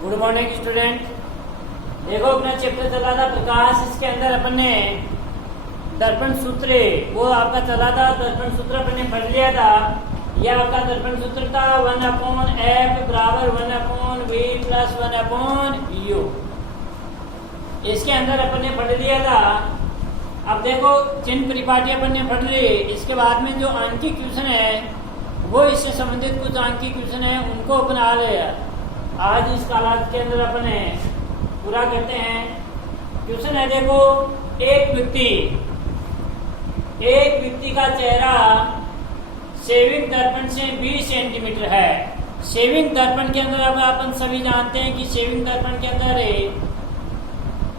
Good morning student. देखो अपना chapter चला था प्रकाश। इसके अंदर अपन ने दर्पण सूत्र वो आपका चला था। दर्पण सूत्र अपन ने पढ़ लिया था। यह आपका दर्पण सूत्र था 1/f बराबर 1/v प्लस 1/u। इसके अंदर अपन ने पढ़ लिया था। अब देखो चिन्ह परिपाटी अपन ने पढ़ ली। इसके बाद में जो आंकिक क्वेश्चन है वो इससे संबंधित कुछ आंकिक क्वेश्चन है उनको अपन आज इस कालात के अंदर अपन पूरा करते हैं। क्वेश्चन है देखो, एक व्यक्ति का चेहरा शेविंग दर्पण से 20 सेंटीमीटर है। शेविंग दर्पण के अंदर अब अपन सभी जानते हैं कि शेविंग दर्पण के अंदर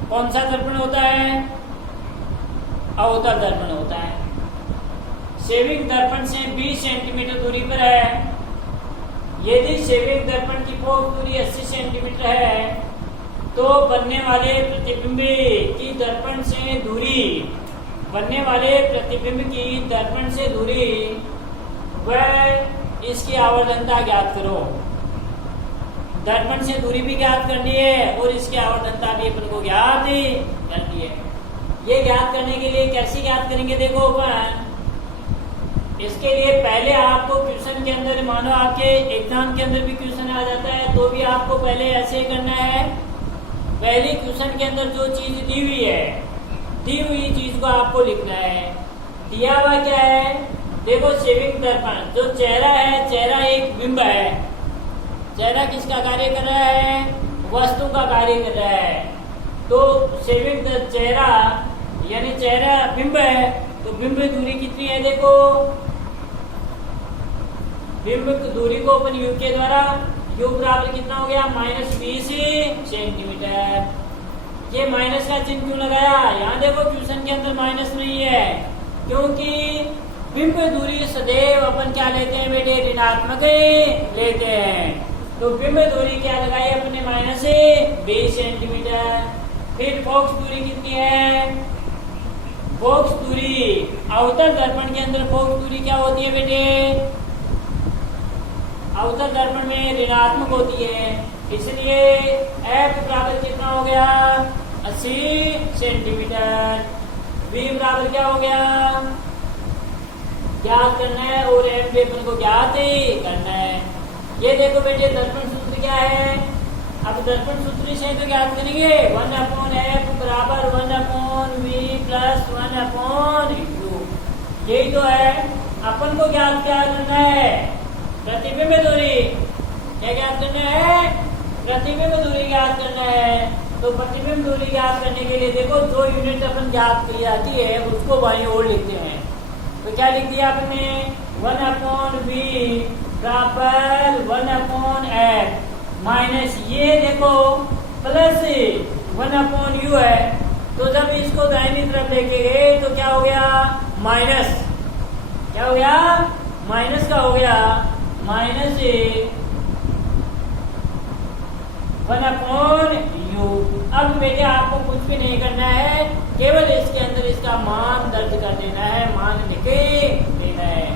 कौन सा दर्पण होता है? अवतल दर्पण होता है। शेविंग दर्पण से 20 सेंटीमीटर दूरी पर है। यदि शेविंग दर्पण की फोक दूरी 80 सेंटीमीटर है तो बनने वाले प्रतिबिंब की दर्पण से दूरी वह इसकी आवर्धनता ज्ञात करो। दर्पण से दूरी भी ज्ञात करनी है और इसकी आवर्धनता भी अपन को ज्ञात करनी है। ये ज्ञात करने के लिए कैसे ज्ञात करेंगे? देखो अपन इसके लिए पहले आपको क्वेश्चन के अंदर, मानो आपके एग्जाम के अंदर भी क्वेश्चन आ जाता है तो भी आपको पहले ऐसे करना है। पहले क्वेश्चन के अंदर जो चीज दी हुई है, दी हुई चीज को आपको लिखना है। दिया हुआ क्या है? देखो शेविंग दर्पण जो चेहरा है, चेहरा एक बिंब है। चेहरा किसका कार्य कर रहा है? वस्तु का कार्य कर रहा है। तो शेविंग चेहरा यानी चेहरा बिंब है तो बिंब दूरी कितनी है? देखो बिंब दूरी को अपन u के द्वारा, u बराबर कितना हो गया? -20 सेंटीमीटर। ये माइनस का चिन्ह क्यों लगाया? यहाँ देखो क्वेश्चन के अंदर माइनस नहीं है क्योंकि बिंब दूरी सदैव अपन क्या लेते हैं बेटे? ऋणात्मक लेते हैं। तो बिंब दूरी क्या लगाई अपने? -20 सेंटीमीटर। फिर फोकस दूरी कितनी है? फोकस दूरी अवतल दर्पण के अंदर फोकस दूरी क्या होती है बेटे? अवतल दर्पण में ऋणात्मक होती है। इसलिए f बराबर कितना हो गया? 80 सेंटीमीटर। v बराबर क्या हो गया? ज्ञात करना है और m भी अपन को ज्ञात करना है। ये देखो बेटे दर्पण सूत्र क्या है? अब दर्पण सूत्र से तो ज्ञात करेंगे 1/f बराबर 1/v प्लस 1/u। यही तो है अपन को ज्ञात क्या करना है? प्रतिबिंब दूरी। क्या ज्ञात करना है? प्रतिबिंब दूरी ज्ञात करना है। तो प्रतिबिंब दूरी ज्ञात करने के लिए देखो जो यूनिट अपन ज्ञात की जाती है उसको बाईं ओर लिखते हैं। तो क्या लिख दिया आपने? 1/v बराबर 1/f माइनस ये देखो प्लस 1/u है। तो जब इसको दाहिनी तरफ लेके गए तो क्या हो गया? माइनस। क्या हो गया? माइनस का हो गया -1/u। अब बेटे आपको कुछ भी नहीं करना है, केवल इसके अंदर इसका मान दर्ज कर देना है, मान लिखे देना है।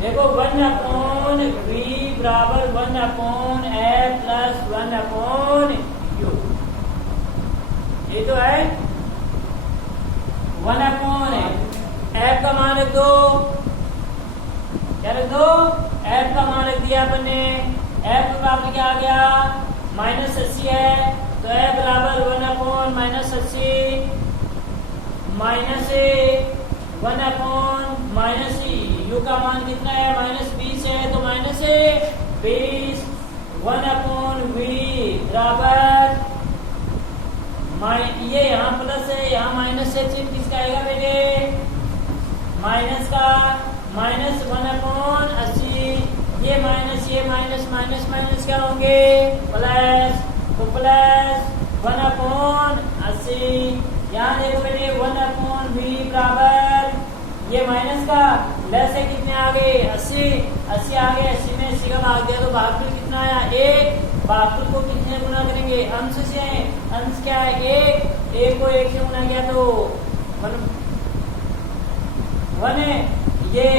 देखो 1/v बराबर 1/f प्लस 1/u। ये तो है 1/f का मान रख दो। क्या रख दो? f का मान रख दिया अपन ने। f बराबर क्या आ गया? -80 है तो f बराबर 1/-80 -1/-u का मान कितना है? -20 है तो -20 1/v बराबर ये यहाँ प्लस है, यहाँ माइनस है। चिन्ह किसका आएगा बेटे? माइनस का। -1/80 ये माइनस क्या होंगे? प्लस। तो प्लस 1/80। यहाँ देखो बेटे 1/v बराबर ये माइनस का प्लस है, कितने आ गए? 80 आ गए। 80 में 80 का भाग दिया तो भागफल कितना आया? 1। भागफल को कितने गुना करेंगे? अंश से। अंश क्या है? 1 को 1 से गुना किया तो 1 है। ये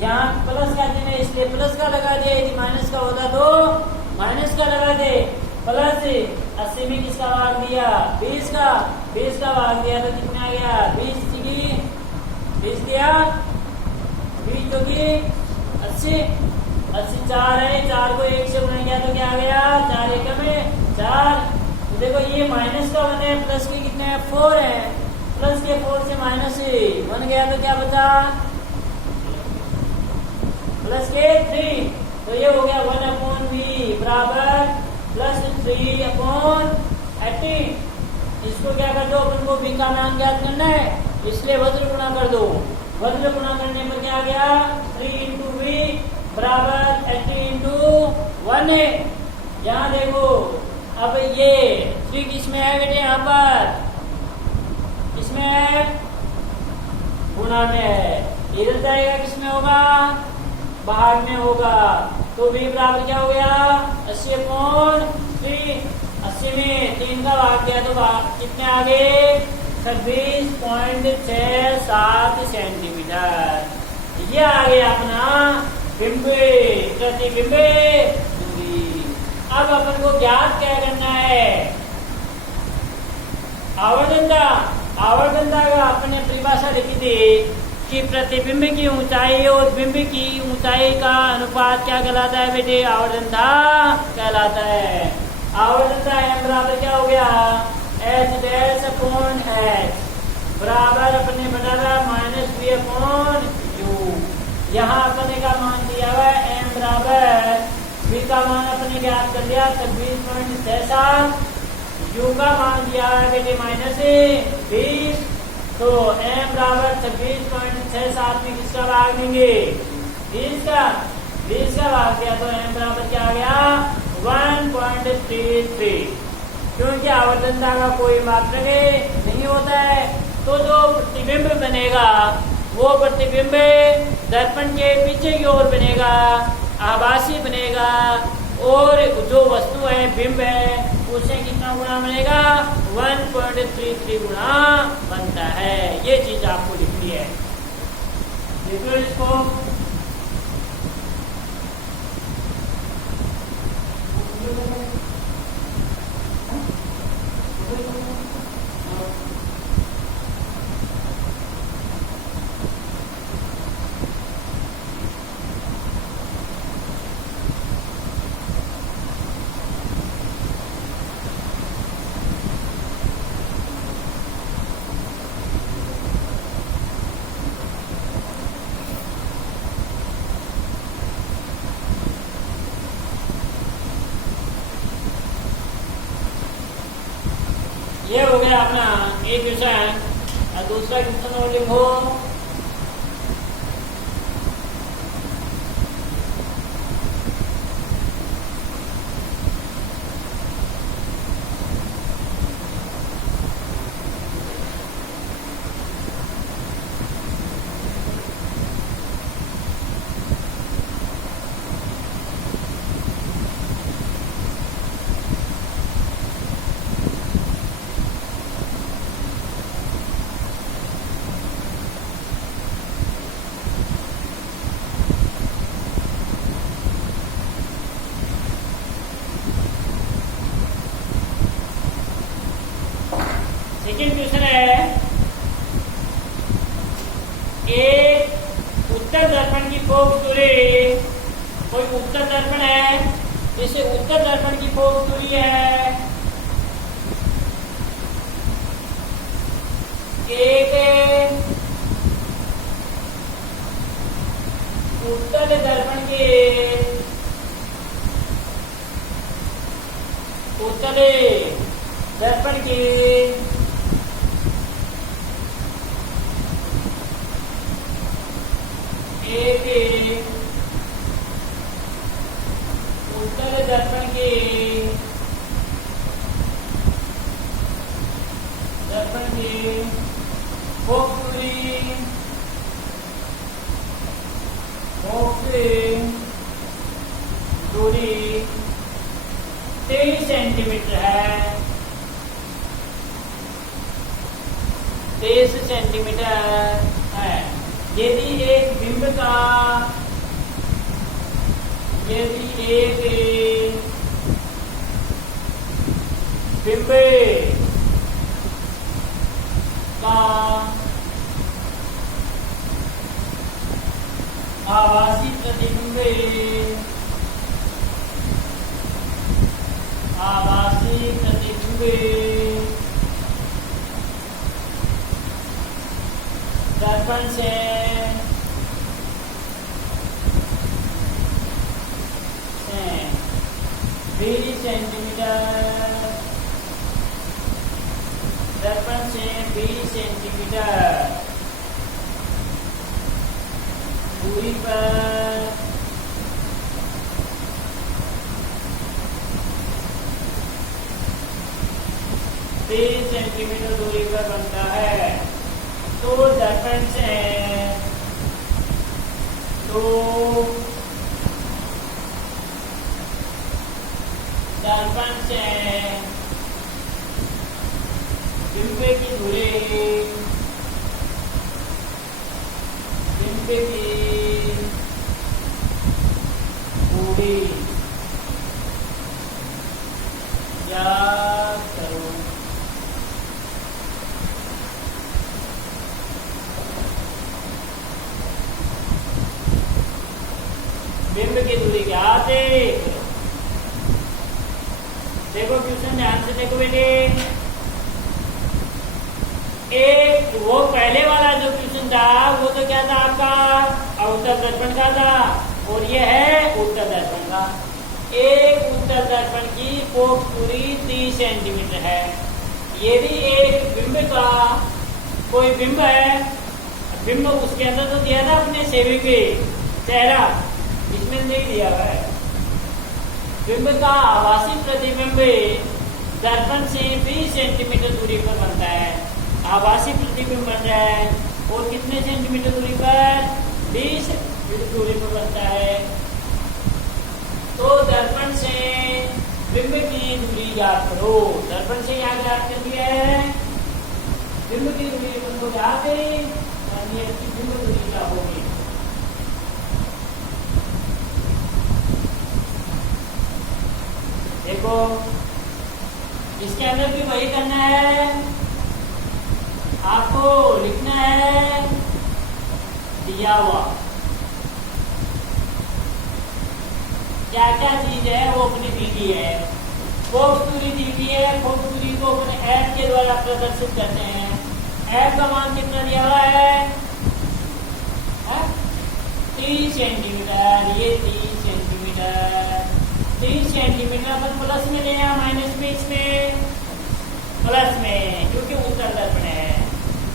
यहाँ प्लस का चिन्ह है इसलिए प्लस का लगा दे। यदि माइनस का होता तो माइनस का लगा दे। प्लस 80 में किसका भाग दिया 20 का 20 का भाग दिया तो कितना आ गया 20 की 20 दिया 20 जो की 80 80 4 है 4 को 1 से गुणा किया तो क्या आ गया 4 एकम में 4। तो देखो ये माइनस का 1 है प्लस के कितने हैं 4 है प्लस के 4 से माइनस 1 गया तो क्या बचा प्लस के 3। तो ये हो गया 1/v बराबर प्लस 3/18। इसको क्या कर दो अपन को v का मान ज्ञात करना है इसलिए वज्र गुणा कर दो। वज्र गुणा करने पर क्या आ गया 3 into v बराबर 80 into 1 है। यहाँ देखो अब ये 3 किसमें है बेटे यहाँ पर किसमें है गुणा में है इधर जाएगा किसमें होगा बाहर में होगा। तो v बराबर क्या हो गया 80/3 80 में 3 का भाग दिया तो कितने आगे 26.67 सेंटीमीटर। ये आ गया अपना बिंब प्रतिबिंब दूरी। अब अपन को ज्ञात क्या करना है आवर्तनता। आवर्तनता का अपने परिभाषा लिखी थी कि प्रतिबिंब की ऊंचाई और बिंब की ऊंचाई का अनुपात क्या कहलाता है बेटे आवर्तनता कहलाता है। आवर्तनता m बराबर क्या हो गया h' बराबर अपने बनाना -v/u। यहाँ अपने का मान दिया हुआ है m बराबर v का मान अपने ज्ञात कर लिया 26.67 u का मान दिया है बेटे -20। तो m बराबर 26.67 में किसका भाग देंगे 20 का भाग दिया तो m बराबर क्या आ गया 1.33। क्योंकि आवर्तनता का कोई मात्रक नहीं होता है तो जो प्रतिबिंब बनेगा वो प्रतिबिंब दर्पण के पीछे की ओर बनेगा आभासी बनेगा और जो वस्तु है बिंब है उसे कितना गुना बनेगा 1.33 गुना बनता है। ये चीज आपको लिखनी है। देखो इसको ये हो गया अपना एक क्वेश्चन और दूसरा क्वेश्चन और लिखो सेकेंड क्वेश्चन है एक उत्तर दर्पण की फोकस दूरी। कोई उत्तर दर्पण है जैसे उत्तर दर्पण की फोकस दूरी है एक उत्तर दर्पण के उत्तर दर्पण की एक उत्तर दर्पण की फोकस दूरी 23 सेंटीमीटर है। 23 सेंटीमीटर है। यदि एक बिंब का यदि एक प्रतिबिंबे का आभासी प्रतिबिंबे दर्पण से 20 सेंटीमीटर, दर्पण से 20 सेंटीमीटर दूरी पर सेंटीमीटर दूरी पर बनता है। तो दर्पण से बिंब की दूरी, याद करो। बिंब की दूरी क्या थे? देखो क्वेश्चन ध्यान से देखो बेटे। एक वो पहले वाला जो क्वेश्चन था वो तो क्या था आपका अवतल दर्पण का था, और ये है उत्तल दर्पण का। एक उत्तल दर्पण की फोकस दूरी 30 सेंटीमीटर है। ये भी एक बिंब का कोई बिंब है, बिंब उसके अंदर तो दिया था अपने सेविंग के चेहरा, इसमें नहीं दिया हुआ है। बिंब का आभासी प्रतिबिंब दर्पण से 20 सेंटीमीटर दूरी पर बनता है। आभासी प्रतिबिंब बन रहा है और कितने सेंटीमीटर दूरी पर? 20 दूरी पर बनता है। तो दर्पण से बिंब की दूरी याद करो। दर्पण से याद कर दिया है, बिंब की दूरी तुमको याद है, बिंब दूरी क्या होगी? देखो इसके अंदर भी वही करना है, आपको लिखना है दिया हुआ क्या क्या चीज है वो अपनी दी गई है। फोकस दूरी दी गई है, फोकस दूरी को अपने एफ के द्वारा प्रदर्शित करते हैं। एफ का मान कितना दिया हुआ है? 30 सेंटीमीटर। ये 30 सेंटीमीटर, 30 सेंटीमीटर अपन प्लस में ले या माइनस में? इसमें प्लस में, क्योंकि उत्तल दर्पण है।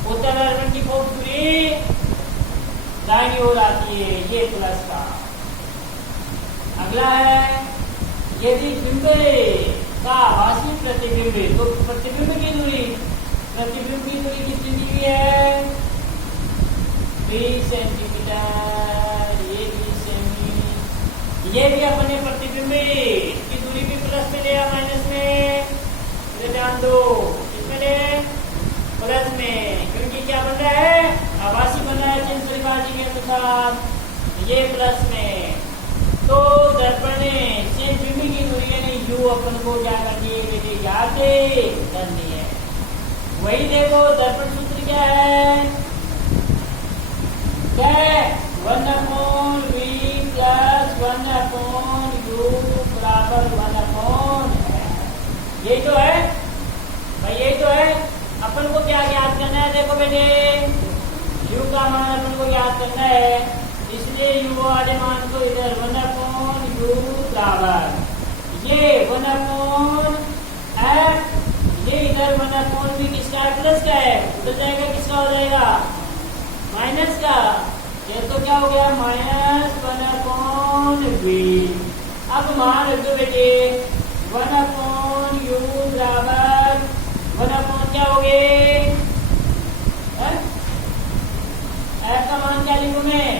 उत्तल दर्पण की फोकस दूरी दाहिनी ओर आती है, ये प्लस का। अगला है यदि बिंब का आभासी प्रतिबिंब, तो प्रतिबिंब की दूरी, प्रतिबिंब की दूरी कितनी दी हुई है? 20 सेंटीमीटर। ये 20 सेंटीमीटर। ये भी अपने प्रतिबिंब की दूरी भी प्लस में ले या माइनस में? ध्यान दो, किसमें ले? प्लस में, क्योंकि क्या बन रहा है? आभासी बन रहा है चिन्ह परिभाषा के अनुसार, ये प्लस में। तो दर्पण से बिंब की दूरी यानी यू अपन को क्या करनी है बेटे? याद करनी है। वही देखो दर्पण सूत्र क्या है? क्या है? 1/v + 1/u बराबर 1/, यही तो है भाई, यही तो है। अपन को क्या याद करना है? देखो बेटे u का मान अपन को याद करना है, इसलिए u वाले मान को इधर 1/u बराबर ये 1/f, ये इधर 1/v किसका है? प्लस का है, उधर जाएगा किसका हो जाएगा? माइनस का। ये तो क्या हो गया? -1/v। अब मान रख दो बेटे 1/u बराबर 1/, क्या हो गए? f का मान क्या लिखूं मैं?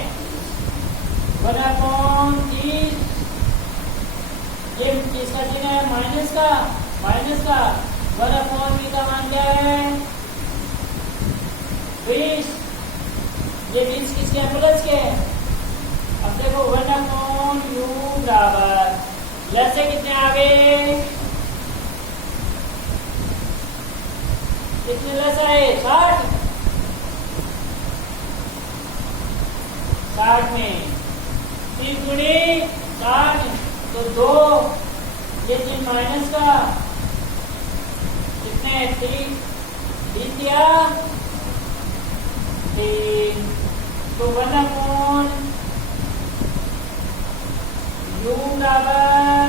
1/30। ये किसका चिन्ह है? माइनस का, माइनस का। 1/v का मान क्या है? 20। ये 20 किसके है? प्लस के। अब देखो 1/u बराबर प्लस से कितने आ गए? गुणी 60, तो 2, ये चिन्ह माइनस का कितने 3 दिया 3, तो 1/u बराबर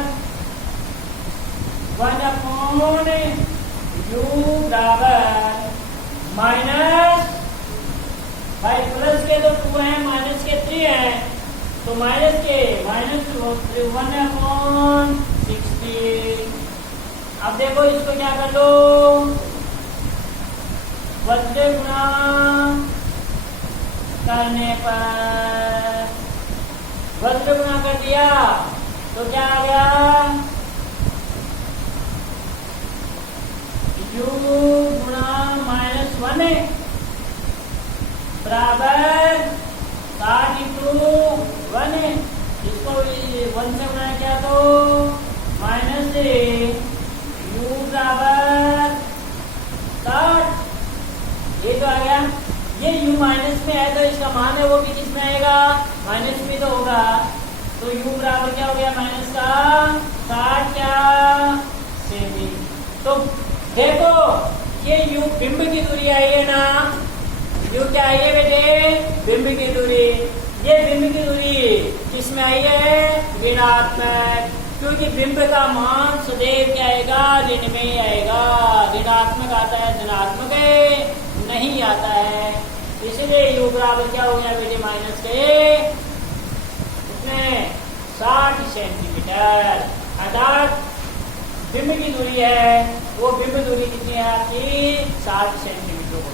1/u बराबर माइनस, भाई प्लस के तो 2 है, माइनस के 3 है, तो माइनस के -1/60। अब देखो इसको क्या कर लो, वज्र गुणा करने पर, वज्र गुणा कर दिया तो क्या आ गया, u गुणा -1 बराबर 60 × 1, इसको 1 से गुणा किया तो माइनस से u बराबर 60, ये तो आ गया। ये u माइनस में है तो इसका मान है वो भी किस में आएगा, माइनस में तो होगा, तो u बराबर क्या हो गया माइनस का 60 क्या सेमी। तो देखो ये u बिंब की दूरी आई है ना, u क्या आई है बेटे, बिंब की दूरी। ये बिंब की दूरी किस में आई है, ऋणात्मक, क्योंकि बिंब का मान सदैव क्या आएगा, ऋण में ही आएगा, ऋणात्मक आता है धनात्मक नहीं आता है, इसलिए u बराबर क्या हो गया बेटे माइनस के कितने 60 सेंटीमीटर, अर्थात बिंब की दूरी है, वो बिंब दूरी कितनी है आपकी 60 सेंटीमीटर होती है।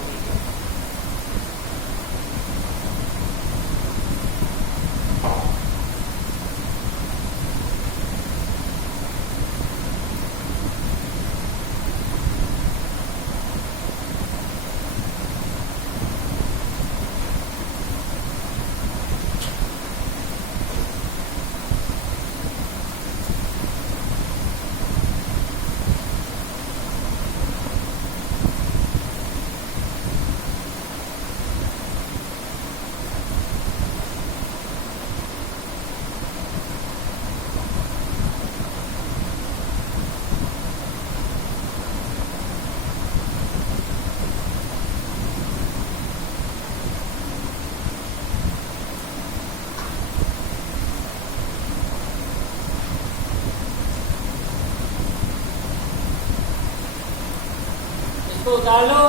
इसको उतार लो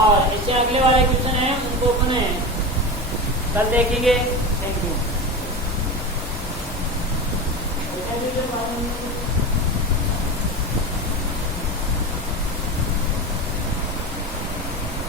और इससे अगले वाले क्वेश्चन है उनको अपने कल देखेंगे। Thank you.